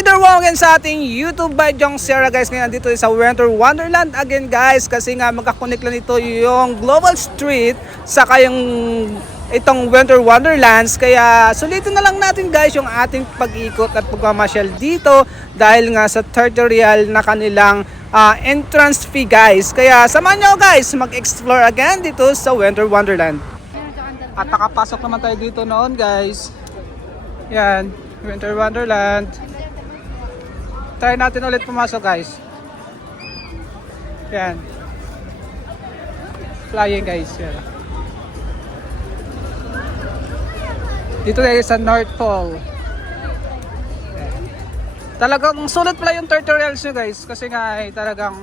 Hi there, welcome sa ating YouTube by Jong Sierra guys. Ngayon dito sa Winter Wonderland again guys. Kasi nga magkakonek lang ito yung Global Street saka yung itong Winter Wonderlands. Kaya sulitin na lang natin guys yung ating pag-ikot at pagmamasyal dito. Dahil nga sa tutorial na kanilang entrance fee guys. Kaya samahan nyo guys mag-explore again dito sa Winter Wonderland. At nakapasok naman tayo dito noon guys. Yan, Winter Wonderland. Try natin ulit pumasok guys. Yan. Flying guys. Yan. Dito tayo sa North Pole. Yan. Talagang sulit pala yung tutorials nyo guys. Kasi nga ay talagang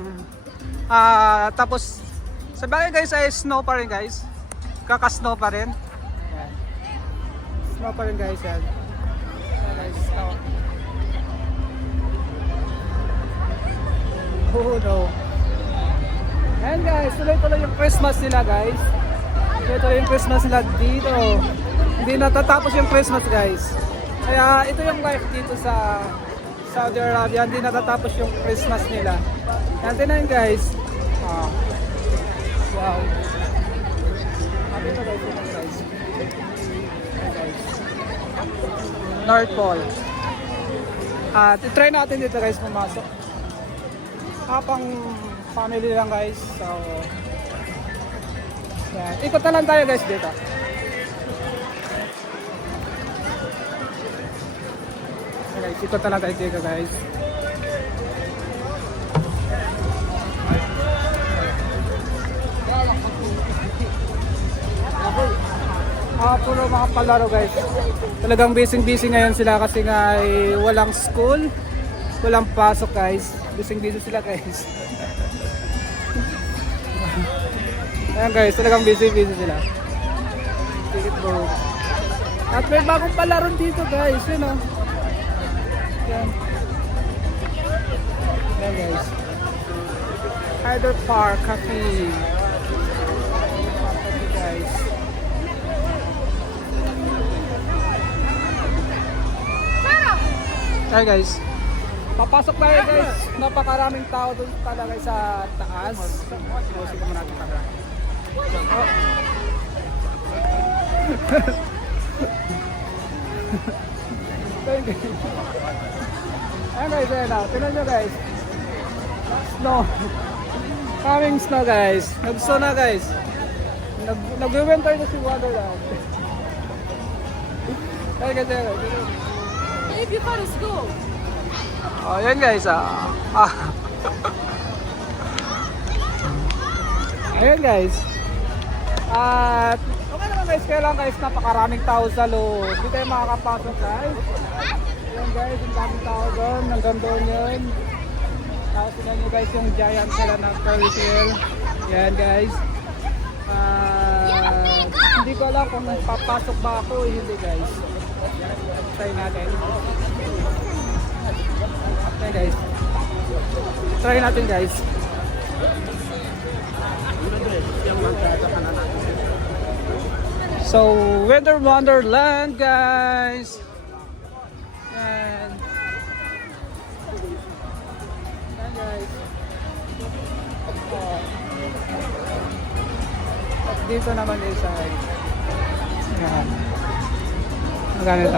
tapos sa bagay guys ay snow pa rin guys. Kaka-snow pa rin. Yan. Snow pa rin guys yan. Yan guys, snow. Oh no. Ayan guys, tuloy-tuloy yung Christmas nila guys. Tuloy-tuloy yung Christmas nila dito. Hindi natatapos yung Christmas guys. Kaya ito yung life dito sa Saudi Arabia. Hindi natatapos yung Christmas nila. Yan din guys. Wow. Happy na guys yun guys. Ayan guys. North Pole. Try natin dito guys pumasok. Pang family lang guys. So yan. Ikot na lang tayo guys dito. Okay, guys, ikot na lang tayo dito guys. Puro mga palaro guys. Talagang busy ngayon sila kasi nga ay walang school, walang pasok guys. Busy sila guys. Ayan guys, talagang busy sila. Ticket bro. At may bagong palaro dito guys, yun o. Yan. Yan guys. Hyder Park Cafe. Guys. Hi guys. Papasok tayo guys. Napakaraming tao doon talaga sa taas. Sige mo natin para. Ayan guys, ayan na. Tignan nyo guys. Snow. Coming snow guys. Nag-snow na guys. Nag-winter na si Wonderland. Ayan guys, ayan guys. If you want to go. Oh, yan guys. Ayan guys. At okay naman guys, kaya lang guys napakaraming tao sa loob. Hindi tayo makakapasok guys. Ayan guys, yung daming tao doon. Hanggang doon yun. Tapos sila nyo guys yung giant sila ng carousel. Ayan guys. Hindi ko alam kung papasok ba ako o hindi guys. Try natin. Okay guys. Try natin guys. So, Winter Wonderland guys. And yan guys. At dito naman is ay yan. Ganito.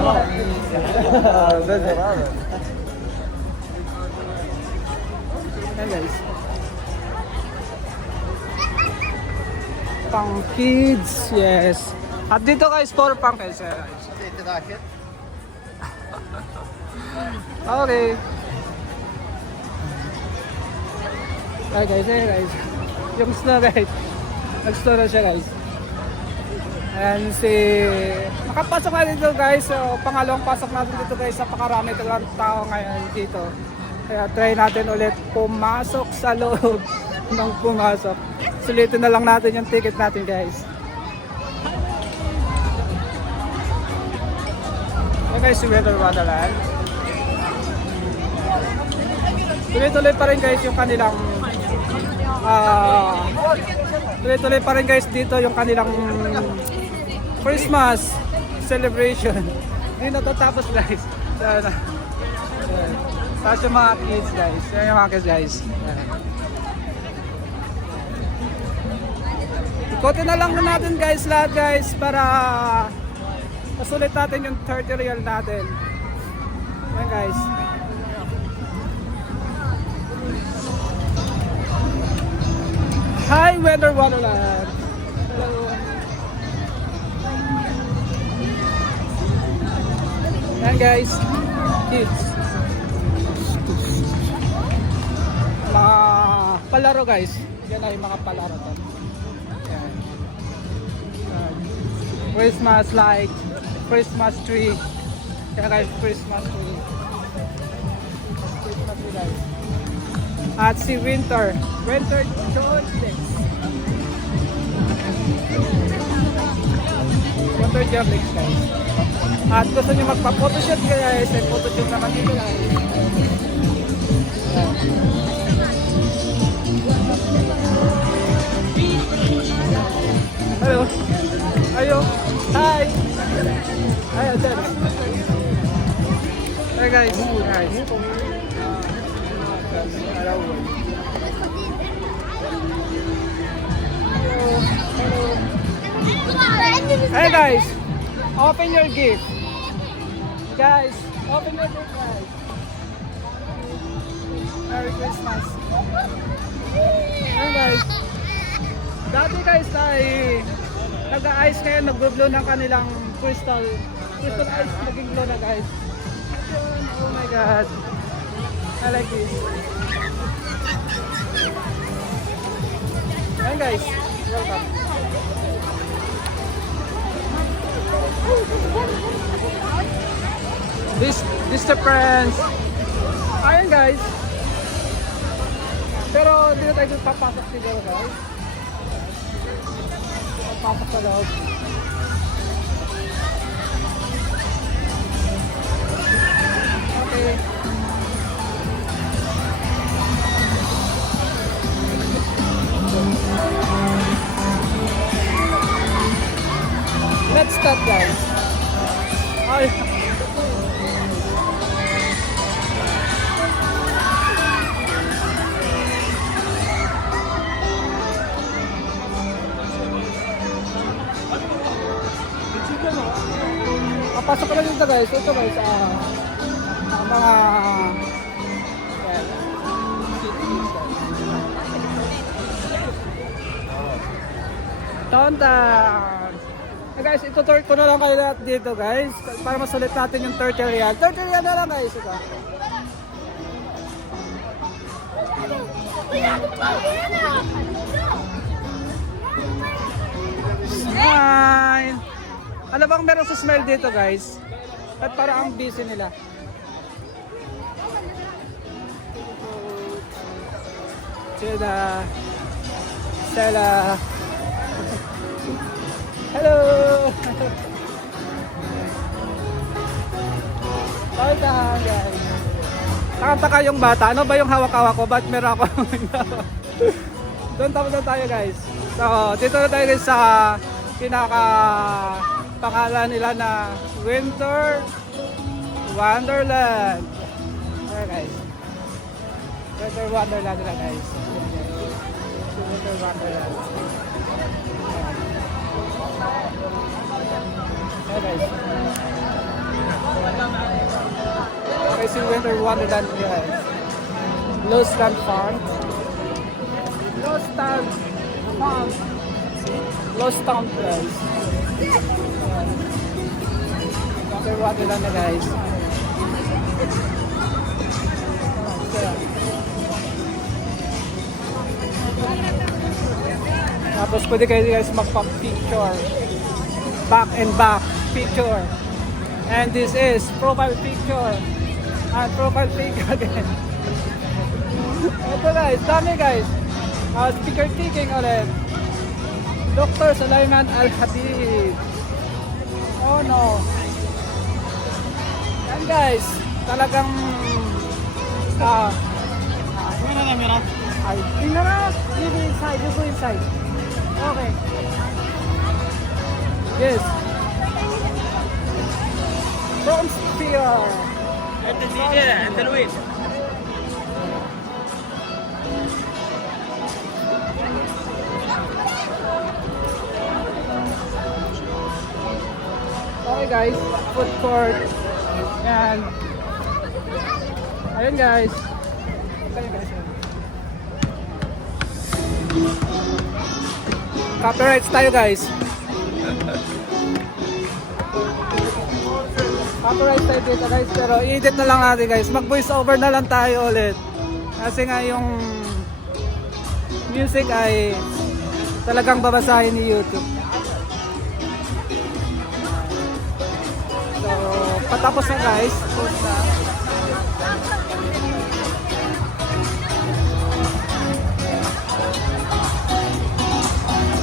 Yan guys. Pang kids, yes. At dito guys, for pang kids. Okay. Ay guys, guys. Yung snow guys. Nag-snow na siya guys. Ayan si... Nakapasok na dito guys. So, pangalawang pasok natin dito guys. Napakarami talagang tao ngayon dito. Kaya try natin ulit pumasok sa loob ng pumasok. Sulitin na lang natin yung ticket natin guys. Ayan guys, si Winter Wonderland. Tuloy-tuloy pa rin guys yung kanilang tuloy-tuloy pa rin guys dito yung kanilang Christmas celebration. Hindi natatapos guys. Sana. Ayan. Tapos yung mga kids guys. Yan yung mga kids guys. Ayan. Ikotin na lang natin guys lahat guys para masulit natin yung 30 real natin. Ayan guys. Hi Weather Wonderland. Hello. Ayan guys. Kids. Mga palaro guys. Yan ay mga palaro to. Ayan. Christmas light, Christmas tree. Yan guys, Christmas tree. Christmas tree guys. At si Winter Georgelix. Winter Georgelix guys. At gusto nyo magpa-photoshoot guys, ay photoshoot naman dito guys. Ayan. Hello. Ayo. Hi. Hi, Adel. Hi guys. Guys. Hello. Hello. Hey guys. Open your gift. Guys, open your gift guys. Merry Christmas. Hey guys. Dati guys ay nag-ice ngayon, nag-blow ng kanilang crystal ice, naging glow na guys. Yun, oh my god. I like this. Ayan guys, welcome. This the friends. Ayan guys. Pero hindi na tayo papasok siguro guys. Papasok sa loob. Okay. Let's start guys. Ay. Pasok ko lang dito guys. Ito guys, mga Downtown. Guys, itutur ko na lang kayo lahat dito guys para masulit natin yung 30 real. 30 real na lang guys ito. Smile. Ano bang meron sa smile dito guys? At parang ang busy nila. Stella. Stella. Hello. Welcome guys. Nakataka yung bata. Ano ba yung hawak-hawak ko? Ba't meron ako? Doon tayo guys. So, dito na tayo guys sa pinaka pangalan nila na Winter Wonderland. Okay guys. Winter Wonderland nila guys. Winter Wonderland. Okay guys. Okay, si Winter Wonderland guys. Lost Land Farm. Lost Land Farm. Lost Town guys. Winter Wonderland na guys. Tapos pwede kayo guys magpa-picture. Back and back picture. And this is profile picture. And profile picture again. Ito guys, dami guys. Speaker taking ulit. Dr. Sulaiman Al-Habib. Oh no. Yan guys, talagang ay, tingnan na. You go inside, you go inside. Okay. Yes. From Spear. Okay guys, food court. Yan. Ayun guys. Ayun guys. Copyrights tayo guys. Copyright tayo dito guys, pero i-edit na lang natin guys. Mag voice over na lang tayo ulit. Kasi nga yung music ay talagang babasahin ni YouTube. So, patapos na guys. Post na.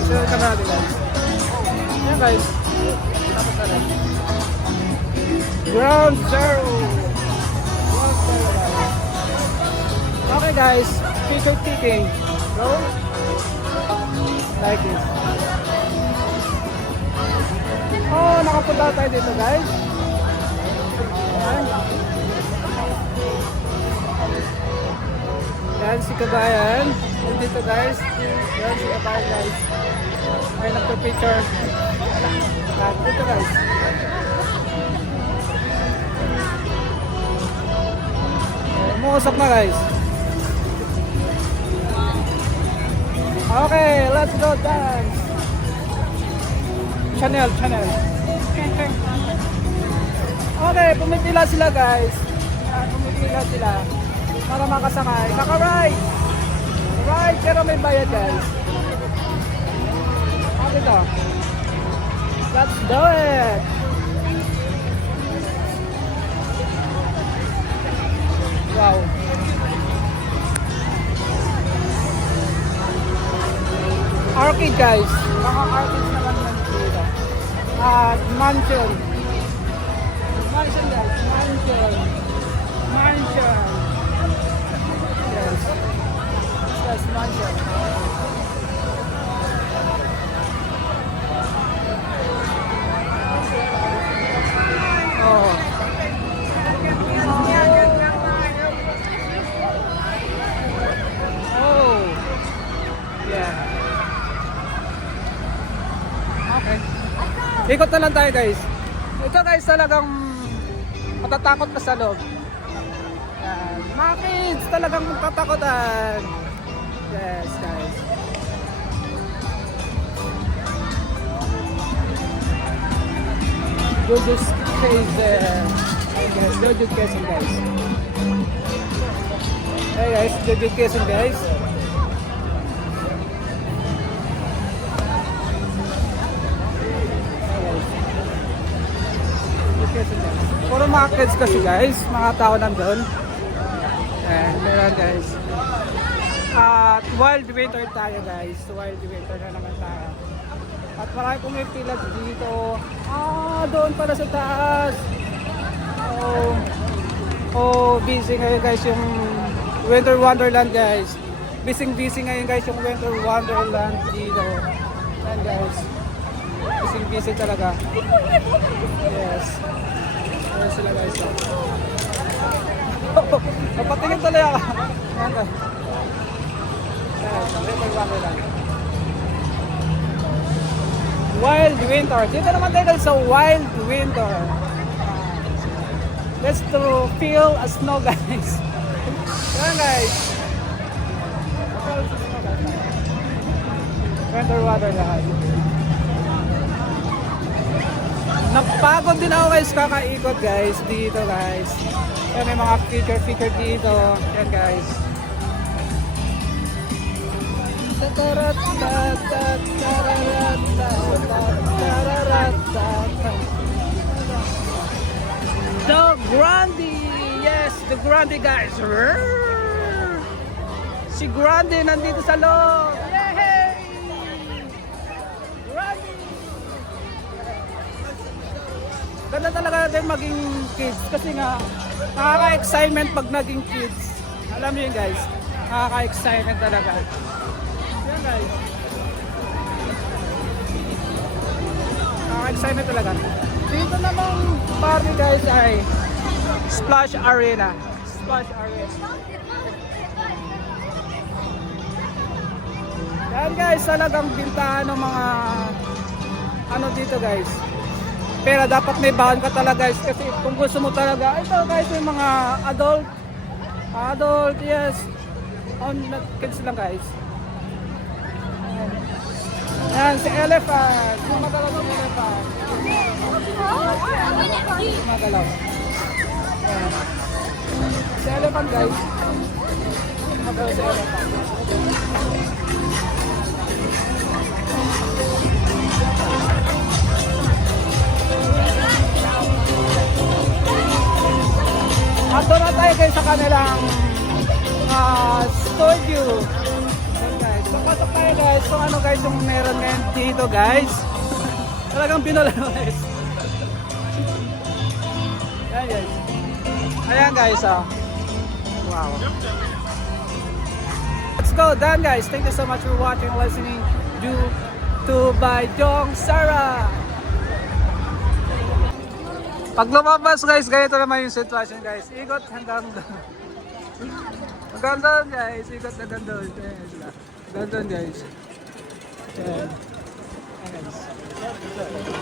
Share ka natin guys. Ayan guys. Tapos na rin. Ground zero. Ground zero guys. Okay guys. Picture taking. Go. Like this. Oh, nakapunta tayo dito guys. Ayan. Yan si Kabayan. Dito guys. Yan si Kabayan guys. Ay, nagpa-picture. Yan, dito guys. Umuusap na guys. Okay, let's go dance. Channel. Okay, pumipila sila guys. Yan, pumipila sila. Para makasakay. Naka-ride. Ride, pero may bayad guys. Okay to. Let's do it. Wow. Arcade guys. Mga arcades naman yan dito. Mansion. Mansion guys. Mansion. Yes. Yes, mansion. Oh. Oh. Yeah. Okay. Ikot na lang tayo guys. Ito guys talagang matatakot ka sa loob. Yan. Mga kids talagang matatakotan. Yes guys. Jojo's Quezon. Yes, Jojo's Quezon guys. Hey guys, Jojo's Quezon guys. Puro mga kids kasi guys, mga tao nandun. Meron guys. At wild winter tayo guys. Wild winter na naman tayo. At marami pumipila dito. Doon pala sa taas. Busy ngayon guys yung Winter Wonderland guys. Busy ngayon guys yung Winter Wonderland dito. Yan guys. Busy talaga. Yes. Ayan sila guys. Napatingin talaga ako. Ayan guys. Winter Wonderland. Wild Winter. Dito naman tayo guys sa Wild Winter. Let's to feel a snow guys. Ayan guys. Winter Wonderland. Napagod din ako guys kakaikot guys dito guys. Yan may mga feature dito. Yan guys. The Grande! Yes, the Grande guys. Si Grande nandito sa loob. Yay! Grande! Ganda talaga din maging kids kasi nga nakaka-excitement pag naging kids. Alam niyo yun guys, nakaka-excitement talaga. Yan guys. Nakaka-excitement talaga. Dito namang party guys ay Splash Arena. Splash Arena. Yan guys, talagang bintahan ng mga ano dito guys. Pero dapat may baon ka talaga guys kasi kung gusto mo talaga, ito guys may mga adult, yes. On kids lang guys. Yan, si elephant. Magalaw ng elephant. Magalaw. Yan. Si elephant guys. Magalaw si elephant. Ando na tayo guys sa kanilang studio. Yan guys. So pasok tayo guys. So ano guys yung meron ngayon dito guys. Talagang pinola guys. Yan guys. Ayan guys wow. Let's go done guys. Thank you so much for watching and listening to by Jong Sarah. Pag lumabas guys, ganito naman yung sitwasyon guys. Ikot hanggang doon. Hanggang doon guys. Ikot hanggang doon. Hanggang doon guys. Ayan. Ayan guys.